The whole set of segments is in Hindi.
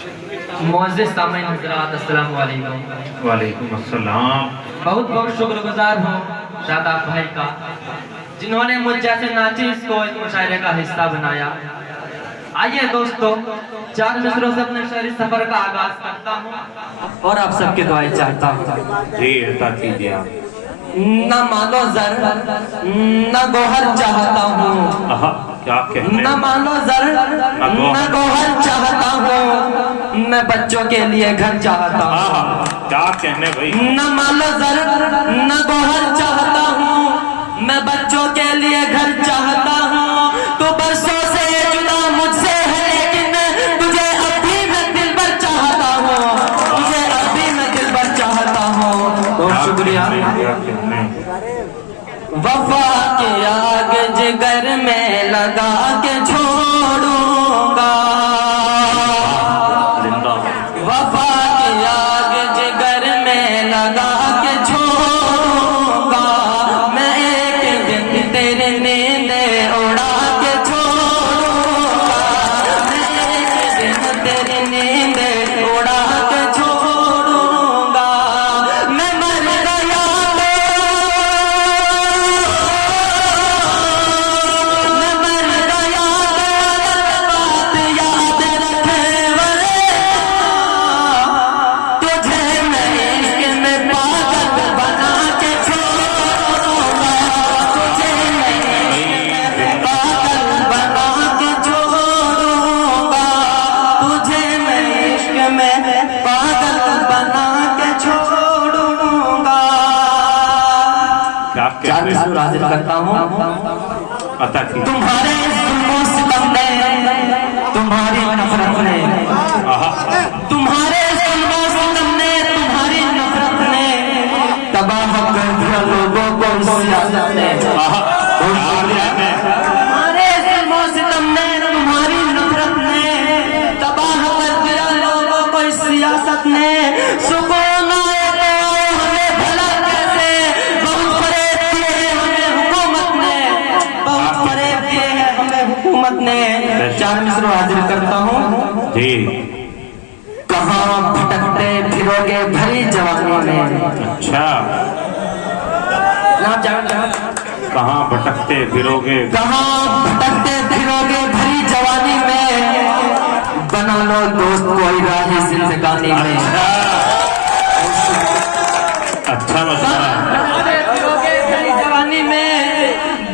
मुअज़्ज़िज़ सामीन हज़रात, अस्सलामु अलैकुम। वालेकुम अस्सलाम। बहुत बहुत शुक्रगुजार हूँ शादाब भाई का, जिन्होंने मुझ जैसे नाचीज़ को इस मुशायरे का हिस्सा बनाया। आइए दोस्तों, 4 मिसरों से अपने शहरी सफर का आगाज करता हूँ और आप सबकी दुआएं चाहता हूँ। जी अता कीजिए आप। न मानो जर न गोहर चाहता हूँ, क्या कहने? न मानो जर न गोहर चाहता हूँ, मैं बच्चों के लिए घर चाहता हूँ। क्या कहने भाई? न मानो जर न गोहर चाहता हूँ, मैं बच्चों के लिए घर चाहता हूँ। तो बरसों से जुदा मुझसे है, लेकिन तुझे अभी मैं दिल भर चाहता हूँ, तुझे अभी मैं दिल भर चाहता हूँ। बहुत शुक्रिया। वफा के आग जिगर में लगा के छोड़ूंगा, वफा के आग जिगर में लगा के छोड़ूंगा, मैं एक दिन तेरे नींद उड़ा के छोड़ूंगा, मैं एक दिन तेरी नींद उड़ा के छोड़ूंगा। मैं मर गया हाजिर करता हूँ। तुम्हारे जुल्मों सितम ने, तुम्हारी नफरत ने, तुम्हारे जुल्मों सितम ने, तुम्हारी नफरत ने तबाह कर दिया लोगों को सियासत ने। तुम्हारे जुल्मों सितम ने, तुम्हारी नफरत ने तबाह कर दिया लोगों को सियासत ने। सुकून ने 4 मिसरों हाजिर करता हूँ। जी। कहाँ भटकते फिरोगे भरी जवानी में। अच्छा। कहाँ भटकते फिरोगे, कहाँ भटकते फिरोगे भरी जवानी में, बना लो दोस्त कोई राह जिंदगानी में। अच्छा मसला है। भरी जवानी में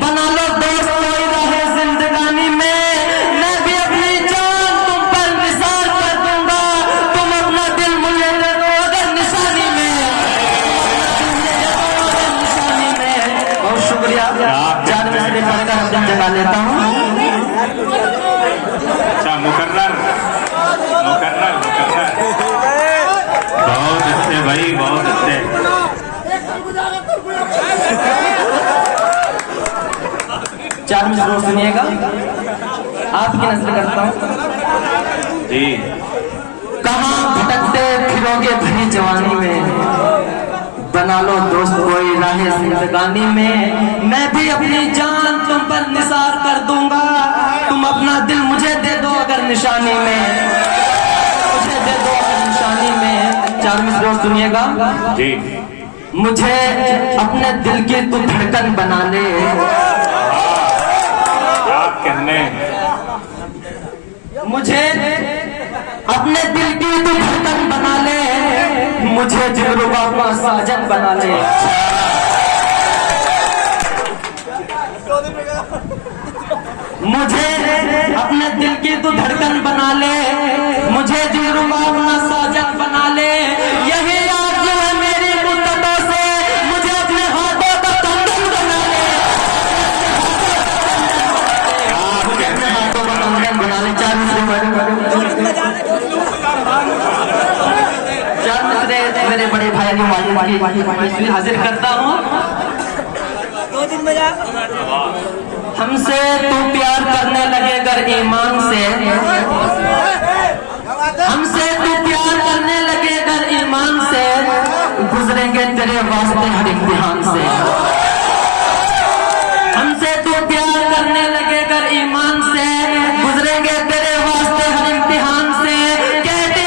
बना लो दोस्त कोई राह जिंदगानी में। जगा लेता हूँ। अच्छा मुकर्रर मुकर्रर मुकर्रर, बहुत अच्छे भाई, बहुत अच्छे। चार मिसरों सुनिएगा, आपकी नजर करता हूँ। जी। कहाँ भटकते फिरोगे भरी जवानी में, बना लो दोस्त कोई राह जिंदगानी में। मैं भी अपनी जान तुम पर निसार कर दूंगा, तुम अपना दिल मुझे दे दो अगर निशानी में, मुझे दे दो अगर निशानी में। 4 मिसरों सुनिएगा। जी। मुझे अपने दिल की तू धड़कन बना ले। क्या कहने? मुझे अपने दिल की तू धड़कन बना ले, मुझे दिलरुबा का साजन बना ले। मुझे अपने दिल की तू धड़कन बना ले, मुझे दिलरुबा का साजन बना ले। यही आरज़ू है मेरी मुद्दतों से, मुझे अपने हाथों का कंगन बना ले, अपने हाथों का कंगन बना ले। 4 मिसरे मेरे बड़े भाई की हाजिर करता हूँ। हमसे तू प्यार करने लगे अगर ईमान से, हमसे तू प्यार करने लगे अगर ईमान से, गुजरेंगे तेरे वास्ते हर इम्तिहान से। हमसे तू प्यार करने लगे अगर ईमान से, गुजरेंगे तेरे वास्ते हर इम्तिहान से। कहते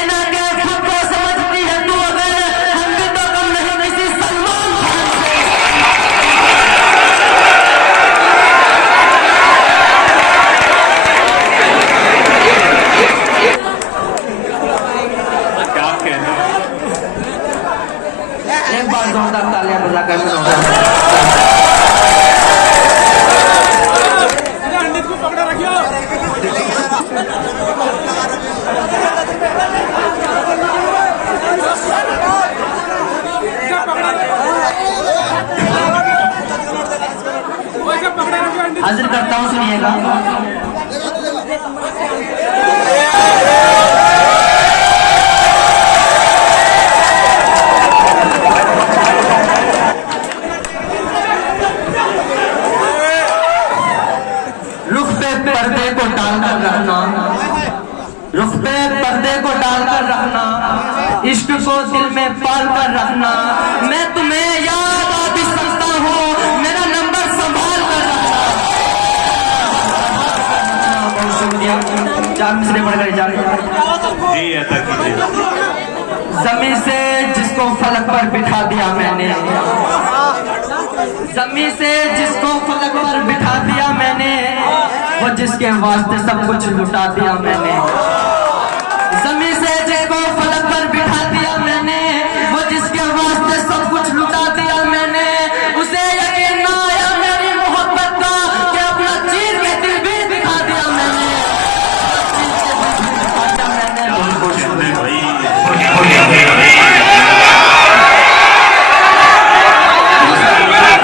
को डालकर रखना, इश्क को दिल में पाल कर रखना। मैं तुम्हें याद आ भी सकता हूँ, मेरा नंबर संभाल कर रखना। बहुत शुक्रिया। 4 मिसरे बढ़ गए जाने। जी अदा कीजिए। जमी से जिसको फलक पर बिठा दिया मैंने, जमी से जिसको फलक पर बिठा दिया मैंने, वो जिसके वास्ते सब कुछ लुटा दिया मैंने।